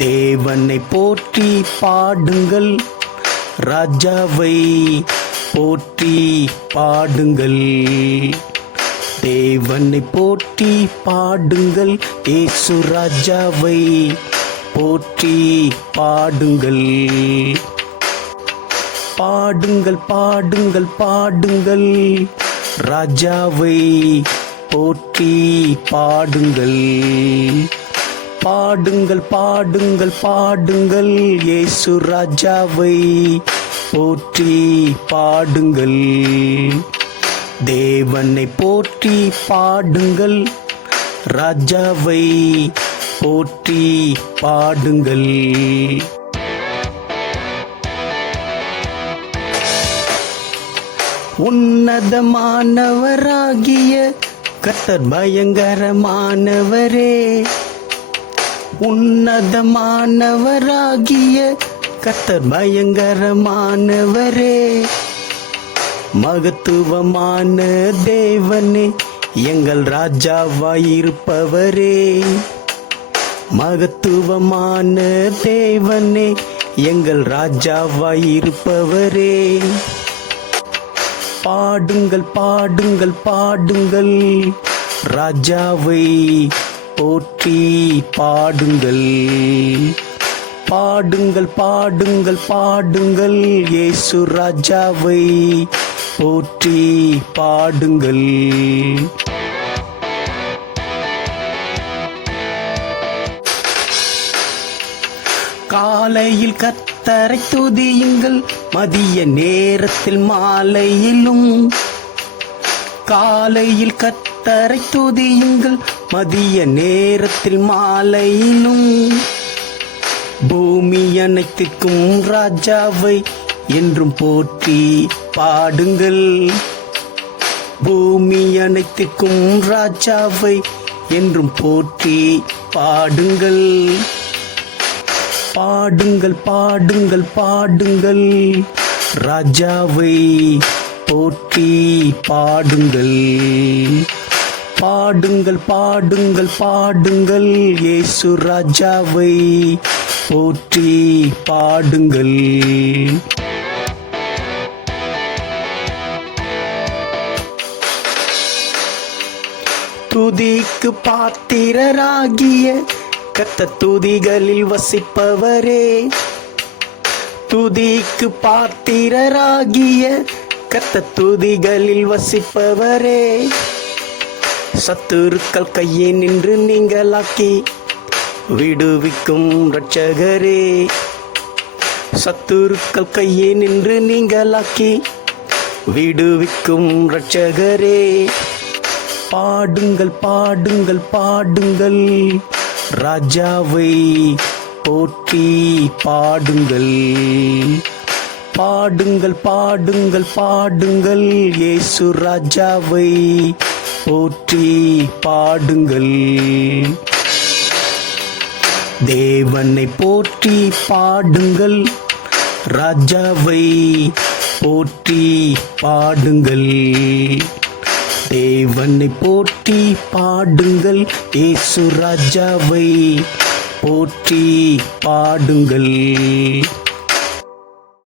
தேவனை போற்றி பாடுங்கள். ராஜாவை போற்றி பாடுங்கள். தேவனை போற்றி பாடுங்கள். ஏசு ராஜாவை போற்றி பாடுங்கள். பாடுங்கள் பாடுங்கள் பாடுங்கள். ராஜாவை போற்றி பாடுங்கள். பாடுங்கள் பாடுங்கள் பாடுங்கள். ஏசு ராஜாவை போற்றி பாடுங்கள். தேவனை போற்றி பாடுங்கள். ராஜாவை போற்றி பாடுங்கள். உன்னதமானவராகிய கத்தர் பயங்கரமானவரே. உன்னதமானவராகிய கத்தர் பயங்கரமானவரே. மகத்துவமான தேவனே எங்கள் ராஜாவாயிருப்பவரே. மகத்துவமான தேவனே எங்கள் ராஜாவாயிருப்பவரே. பாடுங்கள் பாடுங்கள் பாடுங்கள். ராஜாவை போற்றி பாடுங்கள். பாடுங்கள் பாடுங்கள் பாடுங்கள். இயேசு ராஜாவை போற்றி பாடுங்கள். காலையில் கத்தரை துதியுங்கள். மதிய நேரத்தில் மாலையிலும் காலையில் கத்தரை துதியுங்கள். மதிய நேரத்தில் மாலையிலும் பூமி அனைத்திற்கும் ராஜாவை என்றும் போற்றி பாடுங்கள். பூமி அனைத்திற்கும் ராஜாவை என்றும் போற்றி பாடுங்கள். பாடுங்கள் பாடுங்கள் பாடுங்கள். ராஜாவை போற்றி பாடுங்கள். பாடுங்கள் பாடுங்கள் பாடுங்கள். இயேசு ராஜாவை போற்றி பாடுங்கள். துதிக்கு பாத்திரராகிய கத்த துதிகளில் வசிப்பவரே. துதிக்கு பாத்திரராகிய கத்த துதிகளில் வசிப்பவரே. சத்துருக்கள் கையே நின்று நீங்களாக்கி விடுவிக்கும் ரட்சகரே சத்துருக்கள் கையே நின்று நீங்களாக்கி விடுவிக்கும் ரட்சகரே பாடுங்கள் பாடுங்கள் பாடுங்கள். ராஜாவை போற்றி பாடுங்கள். பாடுங்கள் பாடுங்கள் பாடுங்கள். ஏசு ராஜாவை போற்றி பாடுங்கள். தேவனை போற்றி பாடுங்கள். ராஜாவை போற்றி பாடுங்கள். தேவனை போற்றி பாடுங்கள். ஏசு ராஜாவை போற்றி பாடுங்கள்.